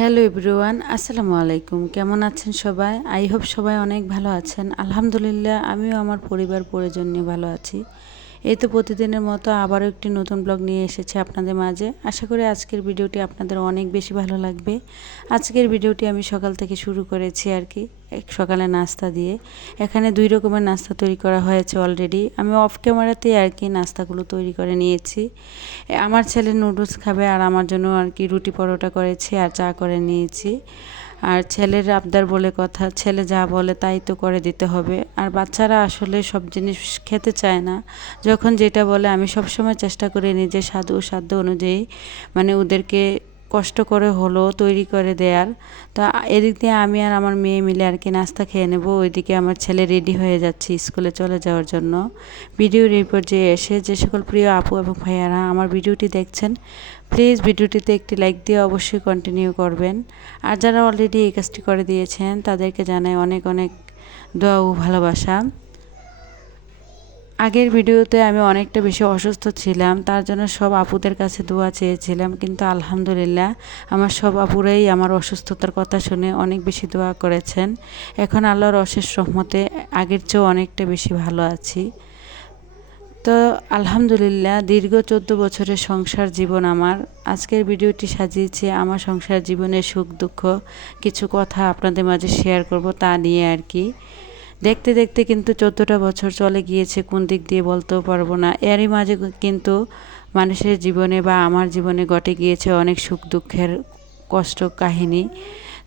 Hello everyone, আসসালামু আলাইকুম। কেমন আছেন সবাই? আই হোপ সবাই অনেক ভালো আছেন। আলহামদুলিল্লাহ, আমিও আমার পরিবার পরিজন নিয়ে ভালো আছি। এই তো প্রতিদিনের মতো আবারও একটি নতুন ব্লগ নিয়ে এসেছে আপনাদের মাঝে। আশা করি আজকের ভিডিওটি আপনাদের অনেক বেশি ভালো লাগবে। আজকের ভিডিওটি আমি সকাল থেকে শুরু করেছি আর কি, এক সকালে নাস্তা দিয়ে। এখানে দুই রকমের নাস্তা তৈরি করা হয়েছে অলরেডি আমি অফ ক্যামেরাতেই আর কি নাস্তাগুলো তৈরি করে নিয়েছি। আমার ছেলে নুডলস খাবে আর আমার জন্য আর কি রুটি পরোটা করেছি আর চা করে নিয়েছি। আর ছেলের আবদার বলে কথা, ছেলে যা বলে তাই তো করে দিতে হবে। আর বাচ্চারা আসলে সব জিনিস খেতে চায় না। যখন যেটা বলে আমি সবসময় চেষ্টা করি নিজের স্বাদ ও সাধ্য অনুযায়ী মানে ওদেরকে কষ্ট করে হলো, তৈরি করে দেয়ার তো এদিক দিয়ে আমি আর আমার মেয়ে মিলে আর কি নাস্তা খেয়ে নেব। ওইদিকে আমার ছেলে রেডি হয়ে যাচ্ছে স্কুলে চলে যাওয়ার জন্য। ভিডিওর এই পর্যায়ে এসে, যে সকল প্রিয় আপু এবং ভাইয়ারা আমার ভিডিওটি দেখছেন, প্লিজ ভিডিওটিতে একটি লাইক দিয়ে অবশ্যই কন্টিনিউ করবেন। আর যারা অলরেডি এই কাজটি করে দিয়েছেন, তাদেরকে জানাই অনেক অনেক দোয়া ও ভালোবাসা। আগের ভিডিওতে আমি অনেকটা বেশি অসুস্থ ছিলাম, তার জন্য সব আপুদের কাছে দোয়া চেয়েছিলাম, কিন্তু আলহামদুলিল্লাহ আমার সব আপুরাই আমার অসুস্থতার কথা শুনে অনেক বেশি দোয়া করেছেন। এখন আল্লাহর অশেষ রহমতে আগের চেয়েও অনেকটা বেশি ভালো আছি। তো আলহামদুলিল্লাহ, দীর্ঘ চোদ্দ বছরের সংসার জীবন আমার। আজকের ভিডিওটি সাজিয়েছি আমার সংসার জীবনের সুখ দুঃখ, কিছু কথা আপনাদের মাঝে শেয়ার করব তা নিয়ে আর কি। দেখতে দেখতে কিন্তু চোদ্দোটা বছর চলে গিয়েছে, কোন দিক দিয়ে বলতেও পারব না। এরই মাঝে কিন্তু মানুষের জীবনে বা আমার জীবনে ঘটে গিয়েছে অনেক সুখ দুঃখের কষ্ট কাহিনী।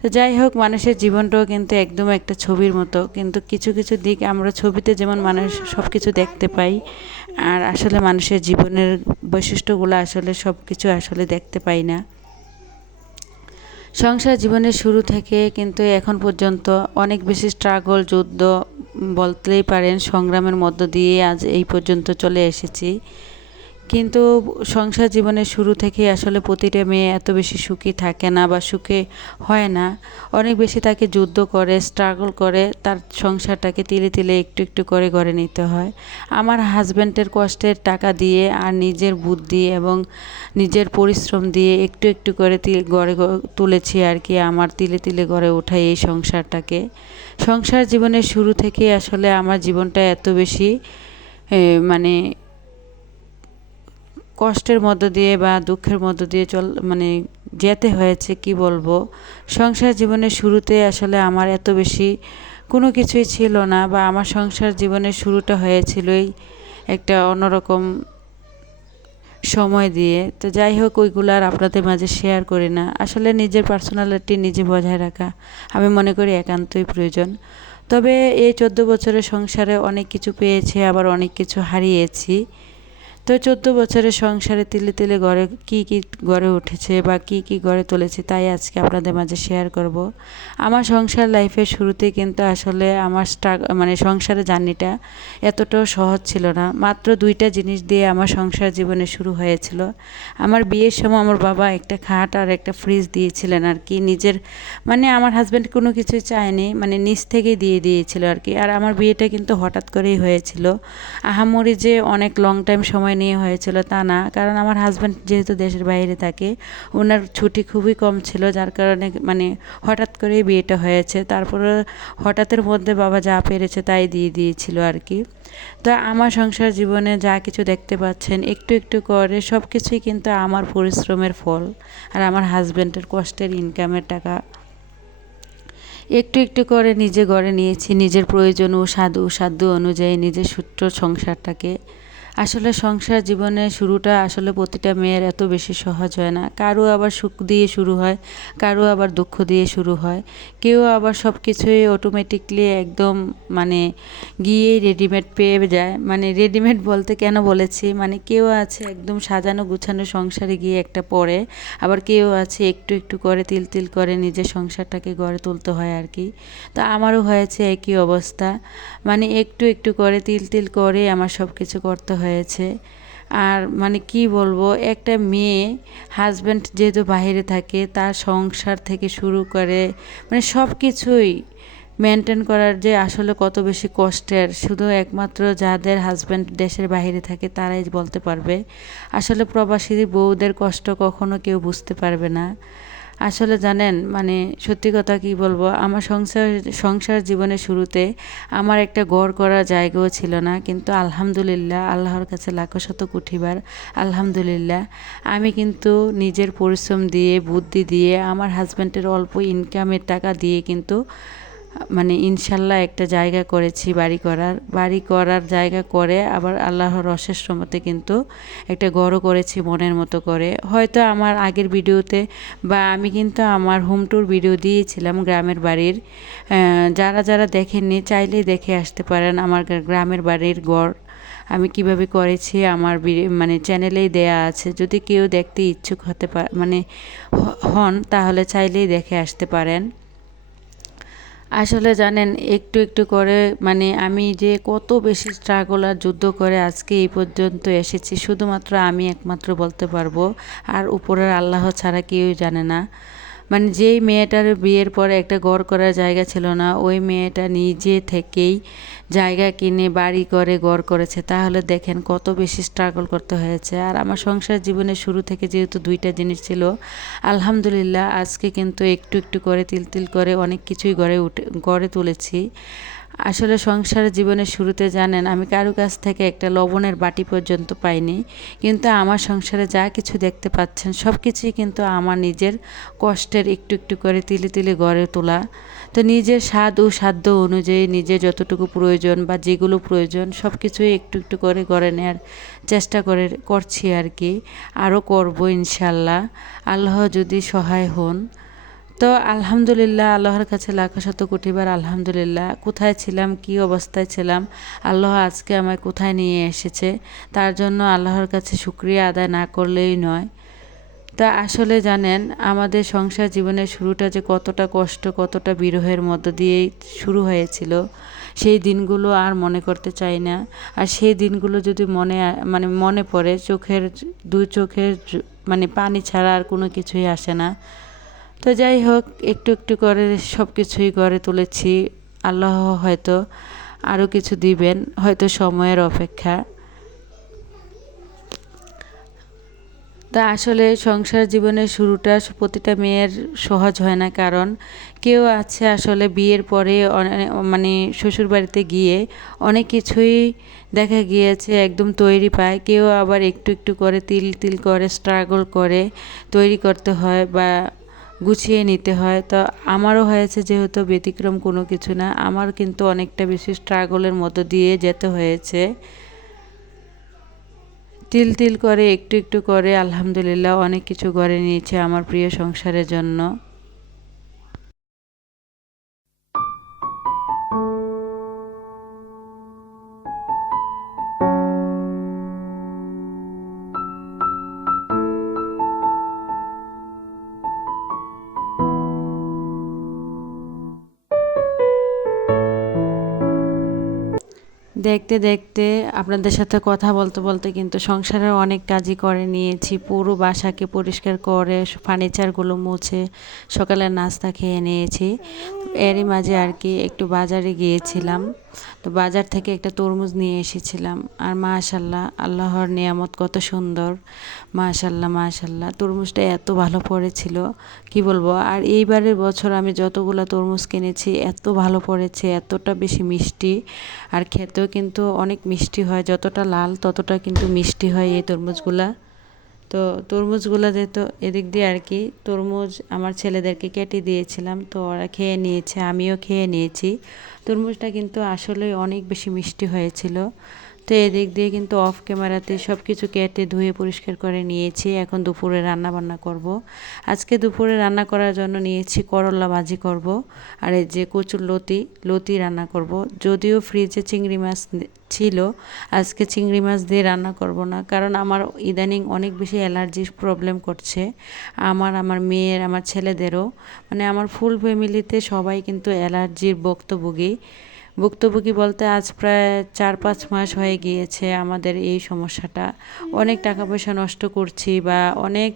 তো যাই হোক, মানুষের জীবনটাও কিন্তু একদম একটা ছবির মতো। কিন্তু কিছু কিছু দিক আমরা ছবিতে যেমন মানুষ সব কিছু দেখতে পাই, আর আসলে মানুষের জীবনের বৈশিষ্ট্যগুলো আসলে সব কিছু আসলে দেখতে পাই না। সংসার জীবনের শুরু থেকে কিন্তু এখন পর্যন্ত অনেক বেশি স্ট্রাগল যুদ্ধ বলতেই পারেন, সংগ্রামের মধ্য দিয়ে আজ এই পর্যন্ত চলে এসেছি। কিন্তু সংসার জীবনের শুরু থেকে আসলে প্রতিটা মেয়ে এত বেশি সুখী থাকে না বা সুখে হয় না। অনেক বেশি তাকে যুদ্ধ করে স্ট্রাগল করে, তার সংসারটাকে তিলে তিলে একটু একটু করে গড়ে নিতে হয়। আমার হাজব্যান্ডের কষ্টের টাকা দিয়ে আর নিজের বুদ্ধি এবং নিজের পরিশ্রম দিয়ে একটু একটু করে তিল, গড়ে তুলেছি আর কি আমার তিলে তিলে গড়ে ওঠাই এই সংসারটাকে। সংসার জীবনের শুরু থেকে আসলে আমার জীবনটা এত বেশি মানে কষ্টের মধ্য দিয়ে বা দুঃখের মধ্য দিয়ে চল মানে যেতে হয়েছে, কি বলব? সংসার জীবনের শুরুতে আসলে আমার এত বেশি কোনো কিছুই ছিল না বা আমার সংসার জীবনের শুরুটা হয়েছিলই একটা অন্যরকম সময় দিয়ে। তো যাই হোক, ওইগুলো আর আপনাদের মাঝে শেয়ার করি না। আসলে নিজের পার্সোনালিটি নিজে বজায় রাখা, আমি মনে করি একান্তই প্রয়োজন। তবে এই চোদ্দ বছরের সংসারে অনেক কিছু পেয়েছি, আবার অনেক কিছু হারিয়েছি। তো চোদ্দ বছরের সংসারে তিলে তিলে গড়ে কি কি গড়ে উঠেছে বা কি কি গড়ে তুলেছে তাই আজকে আপনাদের মাঝে শেয়ার করব। আমার সংসার লাইফের শুরুতে কিন্তু আসলে আমার মানে সংসারের জার্নিটা এতটাও সহজ ছিল না। মাত্র দুইটা জিনিস দিয়ে আমার সংসার জীবনে শুরু হয়েছিল। আমার বিয়ের সময় আমার বাবা একটা খাট আর একটা ফ্রিজ দিয়েছিলেন আর কি। নিজের মানে আমার হাজব্যান্ড কোনো কিছুই চায়নি মানে নিচ থেকেই দিয়ে দিয়েছিল আর কি। আর আমার বিয়েটা কিন্তু হঠাৎ করেই হয়েছিল। আহামরি যে অনেক লং টাইম সময় সময় নিয়ে হয়েছিল তা না। কারণ আমার হাজব্যান্ড যেহেতু দেশের বাইরে থাকে ওনার ছুটি খুবই কম ছিল, যার কারণে মানে হঠাৎ করেই বিয়েটা হয়েছে। তারপরে হঠাৎের মধ্যে বাবা যা পেরেছে তাই দিয়ে দিয়েছিল আর কি তো আমার সংসার জীবনে যা কিছু দেখতে পাচ্ছেন, একটু একটু করে সব কিছুই কিন্তু আমার পরিশ্রমের ফল আর আমার হাজব্যান্ডের কষ্টের ইনকামের টাকা। একটু একটু করে নিজে গড়ে নিয়েছি, নিজের প্রয়োজন ও সাধু সাধ্য অনুযায়ী নিজের সূত্র সংসারটাকে। আসলে সংসার জীবনের শুরুটা আসলে প্রতিটা মেয়ের এত বেশি সহজ হয় না। কারও আবার সুখ দিয়ে শুরু হয়, কারও আবার দুঃখ দিয়ে শুরু হয়। কেউ আবার সব কিছুই অটোমেটিকলি একদম মানে গিয়েই রেডিমেড পেয়ে যায়। মানে রেডিমেড বলতে কেন বলেছি? মানে কেউ আছে একদম সাজানো গুছানো সংসারে গিয়ে একটা পড়ে, আবার কেউ আছে একটু একটু করে তিল তিল করে নিজের সংসারটাকে গড়ে তুলতে হয় আর কি তো আমারও হয়েছে একই অবস্থা। মানে একটু একটু করে তিল তিল করে আমার সব কিছু করতে হয়েছে। আর মানে কি বলব, একটা মেয়ে হাজব্যান্ড যেহেতু বাইরে থাকে, তার সংসার থেকে শুরু করে মানে সব কিছুই মেনটেন করার যে আসলে কত বেশি কষ্টের, শুধু একমাত্র যাদের হাজব্যান্ড দেশের বাইরে থাকে তারাই বলতে পারবে। আসলে প্রবাসী বউদের কষ্ট কখনো কেউ বুঝতে পারবে না। আসলে জানেন মানে সত্যি কথা কি বলব, আমার সংসার সংসার জীবনের শুরুতে আমার একটা গড় করার জায়গাও ছিল না। কিন্তু আলহামদুলিল্লাহ, আল্লাহর কাছে লাখো শত কুঠিবার আলহামদুলিল্লাহ, আমি কিন্তু নিজের পরিশ্রম দিয়ে, বুদ্ধি দিয়ে, আমার হাজব্যান্ডের অল্প ইনকামের টাকা দিয়ে কিন্তু মানে ইনশাল্লাহ একটা জায়গা করেছি বাড়ি করার। বাড়ি করার জায়গা করে আবার আল্লাহর অশেষ মতে কিন্তু একটা গড়ও করেছি মনের মতো করে। হয়তো আমার আগের ভিডিওতে বা আমি কিন্তু আমার হোম ট্যুর ভিডিও দিয়েছিলাম গ্রামের বাড়ির। যারা যারা দেখেননি চাইলেই দেখে আসতে পারেন আমার গ্রামের বাড়ির গড় আমি কীভাবে করেছি আমার মানে চ্যানেলেই দেয়া আছে। যদি কেউ দেখতে ইচ্ছুক হতে পারে মানে হন তাহলে চাইলেই দেখে আসতে পারেন। আসলে জানেন, একটু একটু করে মানে আমি যে কত বেশি স্ট্রাগল আর যুদ্ধ করে আজকে এই পর্যন্ত এসেছি, শুধুমাত্র আমি একমাত্র বলতে পারব। আর উপরের আল্লাহ ছাড়া কেউ জানে না। মানে যেই মেয়েটার বিয়ের পরে একটা গড় করার জায়গা ছিল না, ওই মেয়েটা নিজে থেকেই জায়গা কিনে, বাড়ি করে গড় করেছে। তাহলে দেখেন কত বেশি স্ট্রাগল করতে হয়েছে। আর আমার সংসার জীবনে শুরু থেকে যেহেতু দুইটা জিনিস ছিল, আলহামদুলিল্লাহ আজকে কিন্তু একটু একটু করে তিল তিল করে অনেক কিছুই গড়ে উঠে, গড়ে তুলেছি। আসলে সংসার জীবনের শুরুতে জানেন, আমি কারও কাছ থেকে একটা লবণের বাটি পর্যন্ত পাইনি। কিন্তু আমার সংসারে যা কিছু দেখতে পাচ্ছেন সব কিছুই কিন্তু আমার নিজের কষ্টের একটু একটু করে তিলে তিলে গড়ে তোলা। তো নিজের স্বাদ ও সাধ্য অনুযায়ী নিজে যতটুকু প্রয়োজন বা যেগুলো প্রয়োজন সব কিছুই একটু একটু করে গড়ে নেওয়ার চেষ্টা করে, করছি আর কি। আরও করব ইনশাল্লাহ। আল্লাহ যদি সহায় হন। তো আলহামদুলিল্লাহ, আল্লাহর কাছে লাখো শত কোটিবার আলহামদুলিল্লাহ। কোথায় ছিলাম, কি অবস্থায় ছিলাম, আল্লাহ আজকে আমায় কোথায় নিয়ে এসেছে? তার জন্য আল্লাহর কাছে শুক্রিয়া আদায় না করলেই নয়। তা আসলে জানেন, আমাদের সংসার জীবনের শুরুটা যে কতটা কষ্ট, কতটা বিরহের মধ্য দিয়েই শুরু হয়েছিল, সেই দিনগুলো আর মনে করতে চাই না। আর সেই দিনগুলো যদি মনে মানে মনে পড়ে, চোখের দু চোখের মানে পানি ছাড়া আর কোনো কিছুই আসে না। তো যাই হোক, একটু একটু করে সব কিছুই করে তুলেছি। আল্লাহ হয়তো আরও কিছু দিবেন, হয়তো সময়ের অপেক্ষা। তা আসলে সংসার জীবনের শুরুটা প্রতিটা মেয়ের সহজ হয় না, কারণ কেউ আছে আসলে বিয়ের পরে মানে শ্বশুরবাড়িতে গিয়ে অনেক কিছুই দেখা গিয়েছে, একদম তৈরি পায়। কেউ আবার একটু একটু করে তিল তিল করে স্ট্রাগল করে তৈরি করতে হয় বা গুছিয়ে নিতে হয়। তো আমারও হয়েছে যেহেতু ব্যতিক্রম কোনো কিছু না, আমার কিন্তু অনেকটা বেশি স্ট্রাগলের মধ্য দিয়ে যেতে হয়েছে। তিল তিল করে, একটু একটু করে, আলহামদুলিল্লাহ, অনেক কিছু করে নিয়েছে আমার প্রিয় সংসারের জন্য। দেখতে দেখতে আপনাদের সাথে কথা বলতে বলতে কিন্তু সংসারের অনেক কাজই করে নিয়েছি। পুরো বাসাকে পরিষ্কার করে ফার্নিচারগুলো মুছে সকালে নাস্তা খেয়ে নিয়েছি। এরই মাঝে আর কি একটু বাজারে গিয়েছিলাম। তো বাজার থেকে একটা তরমুজ নিয়ে এসেছিলাম। আর মাশাল্লাহ, আল্লাহর নিয়ামত কত সুন্দর। মাশাল্লাহ মাশাল্লাহ, তরমুজটা এত ভালো পড়েছিল। কি বলব? আর এইবারের বছর আমি যতগুলো তরমুজ কিনেছি, এত ভালো পড়েছে, এতটা বেশি মিষ্টি। আর খেতেও কিন্তু অনেক মিষ্টি হয়, যতটা লাল ততটা কিন্তু মিষ্টি হয় এই তরমুজগুলা। তো তরমুজগুলো যেহেতু এদিক দিয়ে আর কি, তরমুজ আমার ছেলেদেরকে কেটে দিয়েছিলাম, তো ওরা খেয়ে নিয়েছে, আমিও খেয়ে নিয়েছি। তরমুজটা কিন্তু আসলে অনেক বেশি মিষ্টি হয়েছিল। তো এদিক দিয়ে কিন্তু অফ ক্যামেরাতে সব কিছু কেটে ধুয়ে পরিষ্কার করে নিয়েছি এখন দুপুরে রান্না বান্না করব। আজকে দুপুরে রান্না করার জন্য নিয়েছি করলা ভাজি করব। আর এই যে কচুর লতি লতি রান্না করব। যদিও ফ্রিজে চিংড়ি মাছ ছিল, আজকে চিংড়ি মাছ দিয়ে রান্না করব না কারণ আমার ইদানিং অনেক বেশি অ্যালার্জির প্রবলেম করছে আমার আমার মেয়ের, আমার ছেলেদেরও মানে আমার ফুল ফ্যামিলিতে সবাই কিন্তু অ্যালার্জির ভুক্তভোগী ভুক্তভোগী বলতে আজ প্রায় চার পাঁচ মাস হয়ে গিয়েছে আমাদের এই সমস্যাটা। অনেক টাকা পয়সা নষ্ট করছি বা অনেক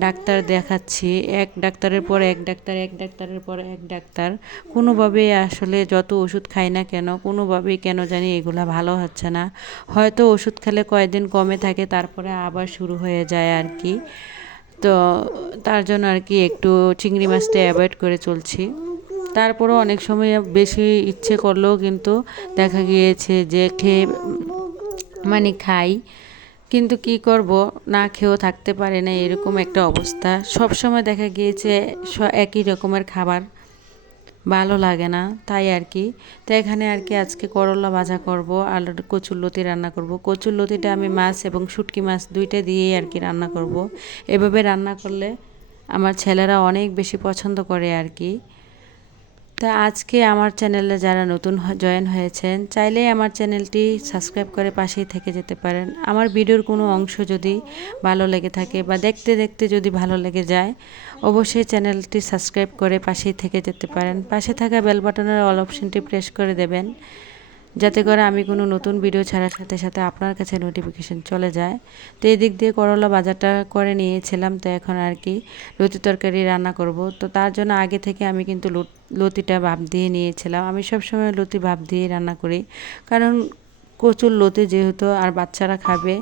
ডাক্তার দেখাচ্ছি, এক ডাক্তারের পর এক ডাক্তার, এক ডাক্তারের পর এক ডাক্তার। কোনোভাবে আসলে যত ওষুধ খাই না কেন, কোনোভাবেই কেন জানি এগুলো ভালো হচ্ছে না। হয়তো ওষুধ খেলে কয়েকদিন কমে থাকে, তারপরে আবার শুরু হয়ে যায় আর কি। তো তার জন্য আর কি একটু চিংড়ি মাছটা অ্যাভয়েড করে চলছি। তারপরও অনেক সময় বেশি ইচ্ছে করলেও কিন্তু দেখা গিয়েছে যে খেয়ে মানে খাই। কিন্তু কি করব? না খেয়েও থাকতে পারে না, এরকম একটা অবস্থা। সব সময় দেখা গিয়েছে একই রকমের খাবার। ভালো লাগে না, তাই আর কি। তো এখানে আর কি আজকে করলা ভাজা করব, আর কচুর লতি রান্না করব। কচুর লতিটা আমি মাছ এবং শুটকি মাছ দুইটা দিয়েই আর কি রান্না করব। এভাবে রান্না করলে আমার ছেলেরা অনেক বেশি পছন্দ করে আর কি। তা আজকে আমার চ্যানেলে যারা নতুন জয়েন হয়েছেন, চাইলেই আমার চ্যানেলটি সাবস্ক্রাইব করে পাশেই থেকে যেতে পারেন। আমার ভিডিওর কোনো অংশ যদি ভালো লেগে থাকে বা দেখতে দেখতে যদি ভালো লেগে যায়, অবশ্যই চ্যানেলটি সাবস্ক্রাইব করে পাশেই থেকে যেতে পারেন। পাশে থাকা বেল বাটনের অল অপশনটি প্রেস করে দেবেন। যাতে করে আমি কোনো নতুন ভিডিও ছাড়ার সাথে সাথে আপনার কাছে নোটিফিকেশন চলে যায়। তো এই দিক দিয়ে করলা বাজারটা করে নিয়েছিলাম, তো এখন আর কি লতি তরকারি রান্না করব। তো তার জন্য আগে থেকে আমি কিন্তু লতিটা ভাপ দিয়ে নিয়েছিলাম। আমি সবসময় লতি ভাপ দিয়ে রান্না করি। কারণ কচুর লতি যেহেতু আর বাচ্চারা খাবে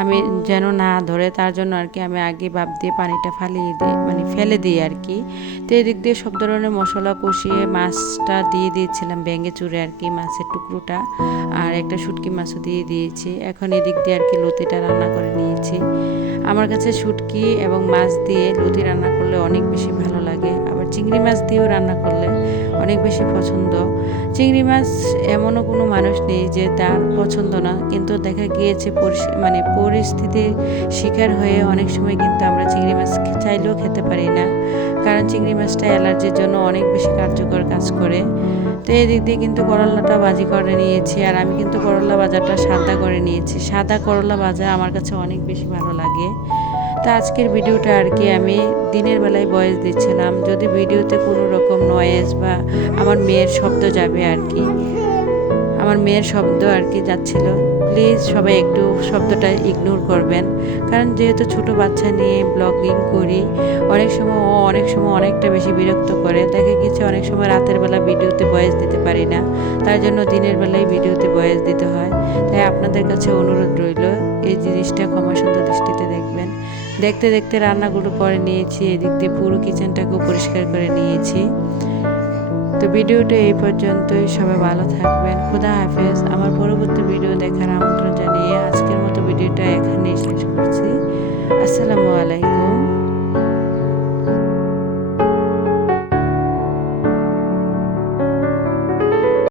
আমি যেন না ধরে তার জন্য আর কি আমি আগে ভাপ দিয়ে পানিটা ফালিয়ে দিই মানে ফেলে দিই আর কি। তো এদিক দিয়ে সব ধরনের মশলা কষিয়ে মাছটা দিয়ে দিয়েছিলাম ভেঙে চুড়ে আর কি মাছের টুকরোটা, আর একটা শুটকি মাছও দিয়ে দিয়েছি। এখন এদিক দিয়ে আর কি লতিটা রান্না করে নিয়েছি। আমার কাছে শুটকি এবং মাছ দিয়ে লতি রান্না করলে অনেক বেশি ভালো লাগে, আবার চিংড়ি মাছ দিয়েও রান্না করলে অনেক বেশি পছন্দ। চিংড়ি মাছ এমনও কোনো মানুষ নেই যে তার পছন্দ না। কিন্তু দেখা গিয়েছে মানে পরিস্থিতির শিকার হয়ে অনেক সময় কিন্তু আমরা চিংড়ি মাছ চাইলেও খেতে পারি না। কারণ চিংড়ি মাছটা অ্যালার্জির জন্য অনেক বেশি কার্যকর কাজ করে। তো এই দিক দিয়ে কিন্তু করলাটা বাজি করে নিয়েছি আর আমি কিন্তু করলা বাজারটা সাদা করে নিয়েছি। সাদা করলা ভাজা আমার কাছে অনেক বেশি ভালো লাগে। তো আজকের ভিডিওটা আর কি আমি দিনের বেলায় বয়স দিচ্ছিলাম। যদি ভিডিওতে কোনো রকম নয়েজ বা আমার মেয়ের শব্দ যাবে আর কি, আমার মেয়ের শব্দ আর কি যাচ্ছিল প্লিজ সবাই একটু শব্দটা ইগনোর করবেন। কারণ যেহেতু ছোট বাচ্চা নিয়ে ব্লগিং করি, অনেক সময় ও অনেক সময় অনেকটা বেশি বিরক্ত করে। দেখা গেছে অনেক সময় রাতের বেলা ভিডিওতে বয়স দিতে পারি না, তার জন্য দিনের বেলায় ভিডিওতে বয়স দিতে হয়। তাই আপনাদের কাছে অনুরোধ রইল, এই দেখতে দেখতে রান্নাগুলো করে নিয়েছি, এদিক দিয়ে পুরো কিচেনটাকেও পরিষ্কার করে নিয়েছি। তো ভিডিওটা এই পর্যন্তই, সবাই ভালো থাকবেন, খুদা হাফেজ। আমার পরবর্তী ভিডিও দেখার আমন্ত্রণ জানিয়ে আজকের মতো ভিডিওটা এখানেই শেষ করছি। আসসালামু আলাইকুম।